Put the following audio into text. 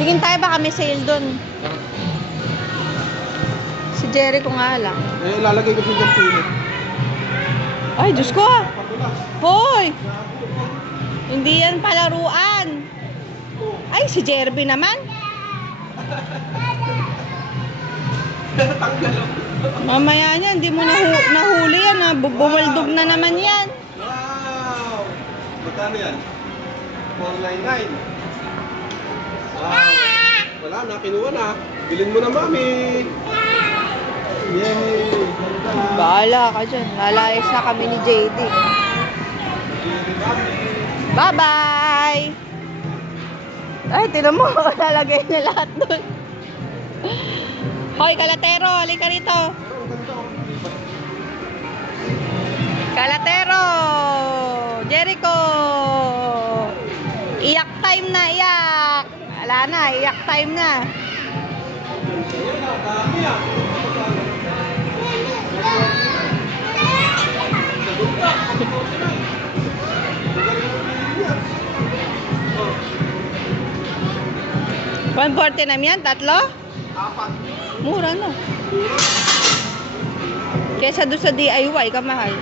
Tingin tayo baka may sale dun. Si Jericho nga lang. Eh, lalagay ko sa dyan pilit. Ay, Diyos ko! Hoy! Hindi yan palaruan. Ay, si Jerby naman. Mamaya niya, hindi mo nahuli yan. Bumaldog na naman yan. Wow! Magkano yan? 499. Wow! Wala na, kinuha na. Bilhin mo na, mami. Yay! Ganda. Bahala ka dyan. Lalayas na kami ni JD. Bye-bye! Ay, tinan mo. Lalagay na lahat dun. Hoy, kalatero. Halika rito. Kalatero! Jericho! Iyak time na, iyak! Wala na, iyak time na. Ayan na, dami ah. $149 yan, tatlo? Apat. Mura no. Kesa doon sa DIY, kamahal.